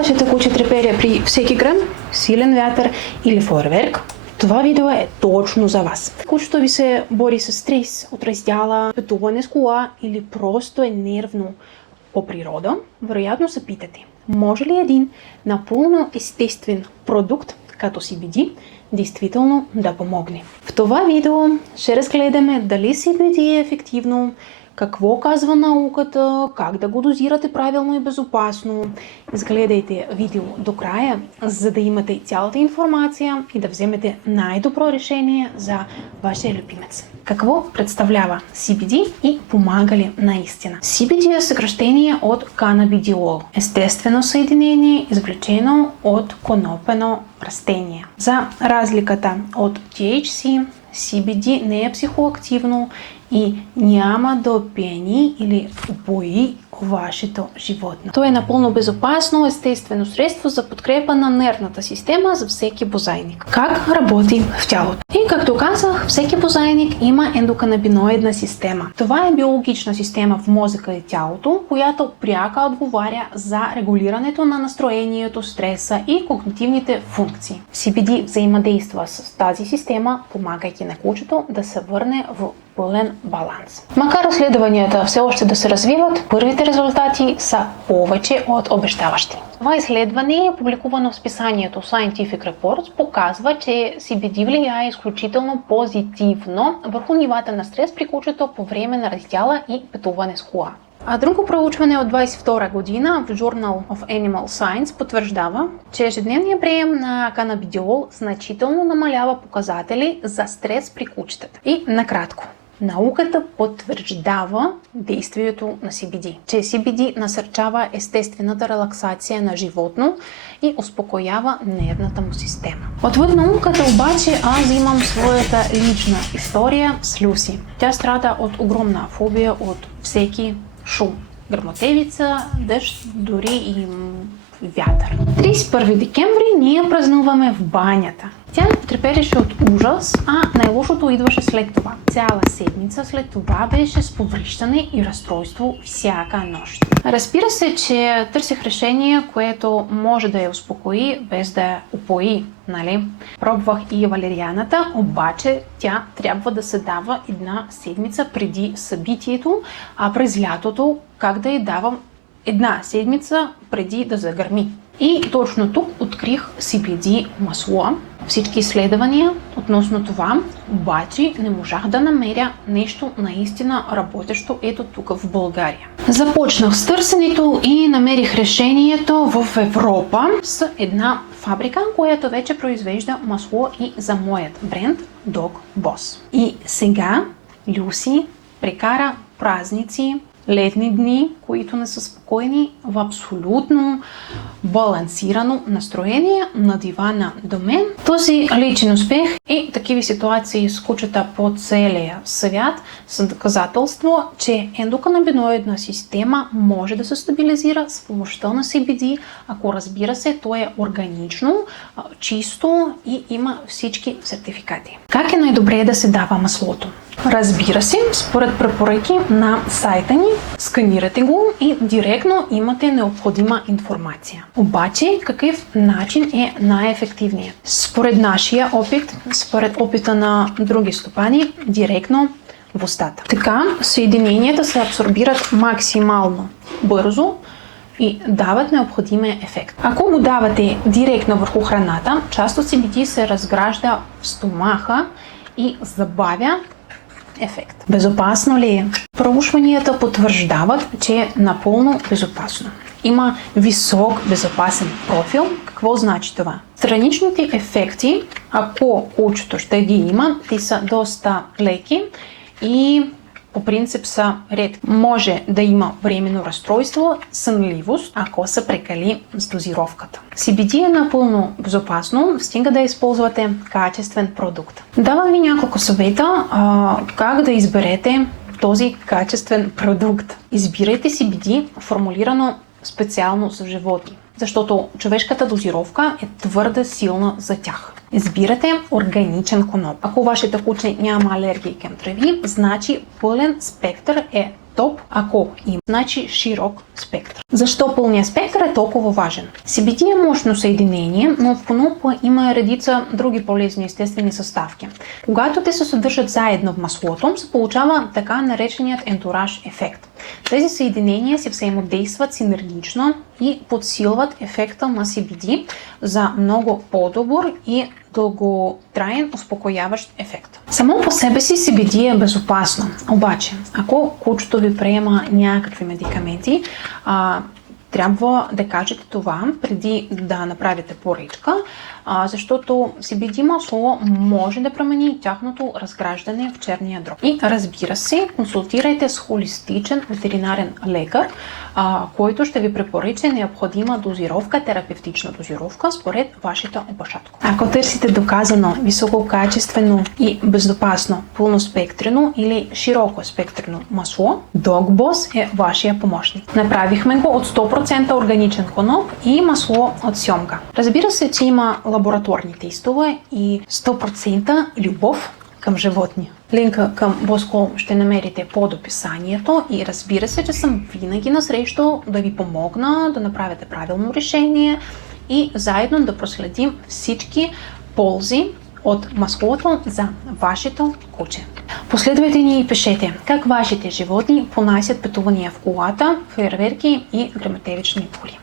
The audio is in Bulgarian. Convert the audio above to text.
вашето куче трепери при всеки гръм, силен вятър или фойерверк, това видео е точно за вас. Кучето ви се бори с стрес от раздяла, пътуване с кола или просто е нервно по природа, вероятно се питате, може ли един напълно естествен продукт, като CBD, действително да помогне. В това видео ще разгледаме дали CBD е ефективно, какво казва науката, как да го дозирате правилно и безопасно. Изгледайте видео до края, за да имате цялата информация и да вземете най-добро решение за вашия любимец. Какво представлява CBD и помага ли наистина? CBD е съкращение от канабидиол, естествено съединение, извлечено от конопено растение. За разликата от THC, CBD не е психоактивно и няма да опиени или упои вашето животно. То е напълно безопасно, естествено средство за подкрепа на нервната система за всеки бозайник. Как работи в тялото? И както казах, всеки бозайник има ендоканабиноидна система. Това е биологична система в мозъка и тялото, която пряко отговаря за регулирането на настроението, стреса и когнитивните функции. CBD взаимодейства с тази система, помагайки на кучето да се върне в пълен баланс. Макар изследванията все още да се развиват, първите резултати са повече от обещаващи. Това изследване, публикувано в списанието Scientific Reports, показва, че CBD влияе изключително позитивно върху нивата на стрес при кучето по време на раздяла и пътуване с кола. А друго проучване от 2022 година в Journal of Animal Science потвърждава, че ежедневният прием на канабидиол значително намалява показатели за стрес при кучетата. И накратко, науката потвърждава действието на CBD, че CBD насърчава естествената релаксация на животно и успокоява нервната му система. Отвъд науката обаче аз имам своята лична история с Люси. Тя страда от огромна фобия от всеки шум. Гръмотевица, дъжд, дори и вятър. 31 декември ние празнуваме в банята. Тя трепереше от ужас, а най-лошото идваше след това. Цяла седмица след това беше с поврищане и разстройство всяка нощ. Разбира се, че търсих решение, което може да я успокои, без да я упои, нали? Пробвах и валерианата, обаче тя трябва да се дава една седмица преди събитието, а през лятото как да я давам една седмица преди да загърми. И точно тук открих CBD масло. Всички изследвания относно това, обаче не можах да намеря нещо наистина работещо ето тук в България. Започнах с търсенето и намерих решението в Европа с една фабрика, която вече произвежда масло и за моят бренд Dog Boss. И сега Люси прекара празници, летни дни, които не са спокойни, в абсолютно балансирано настроение на дивана до мен. Този личен успех и такива ситуации с кучета по целия свят са доказателство, че ендоканабиноидна система може да се стабилизира с помощта на CBD, ако разбира се, то е органично, чисто и има всички сертификати. Как е най-добре да се дава маслото? Разбира се, според препоръки на сайта ни, сканирате го и директно имате необходима информация. Обаче, какъв начин е най-ефективният? Според нашия опит, според опита на други стопани, директно в устата. Така, съединенията се абсорбират максимално бързо и дават необходимия ефект. Ако го давате директно върху храната, част от CBD се разгражда в стомаха и забавя ефект. Безопасно ли е? Проучванията потвърждават, че е напълно безопасно. Има висок безопасен профил. Какво значи това? Страничните ефекти, ако кучето ще ги има, те са доста леки и по принцип са редки. Може да има временно разстройство, сънливост, ако се прекали с дозировката. CBD е напълно безопасно, стига да използвате качествен продукт. Давам ви няколко съвета как да изберете този качествен продукт. Избирайте CBD, формулирано специално за животни, защото човешката дозировка е твърде силна за тях. Избирате органичен коноп. Ако вашето куче няма алергии към треви, значи пълен спектър е топ. Ако има, значи широк спектър. Защо пълният спектър е толкова важен? CBD е мощно съединение, но в конопа има редица други полезни естествени съставки. Когато те се съдържат заедно в маслото, се получава така нареченият ентураж ефект. Тези съединения си взаимодействат синергично и подсилват ефекта на CBD за много по-добър и дълготраен успокояващ ефект. Само по себе си CBD е безопасно. Обаче, ако кучето ви приема някакви медикаменти, трябва да кажете това преди да направите поръчка, защото CBD масло може да промени тяхното разграждане в черния дроб. И разбира се, консултирайте с холистичен ветеринарен лекар, който ще ви препоръча необходима дозировка, терапевтична дозировка според вашата опашатка. Ако търсите доказано висококачествено и безопасно пълноспектрено или широкоспектрено масло, DogBoss е вашия помощник. Направихме го от 100% органичен коноп и масло от сьомга. Разбира се, че има лабораторни тестове и 100% любов към животни. Линка към Боско ще намерите под описанието и разбира се, че съм винаги насреща да ви помогна да направите правилно решение и заедно да проследим всички ползи от маслото за вашето куче. Последвайте ни и пишете как вашите животни понасят пътувания в колата, фейерверки и гръмотевични пули.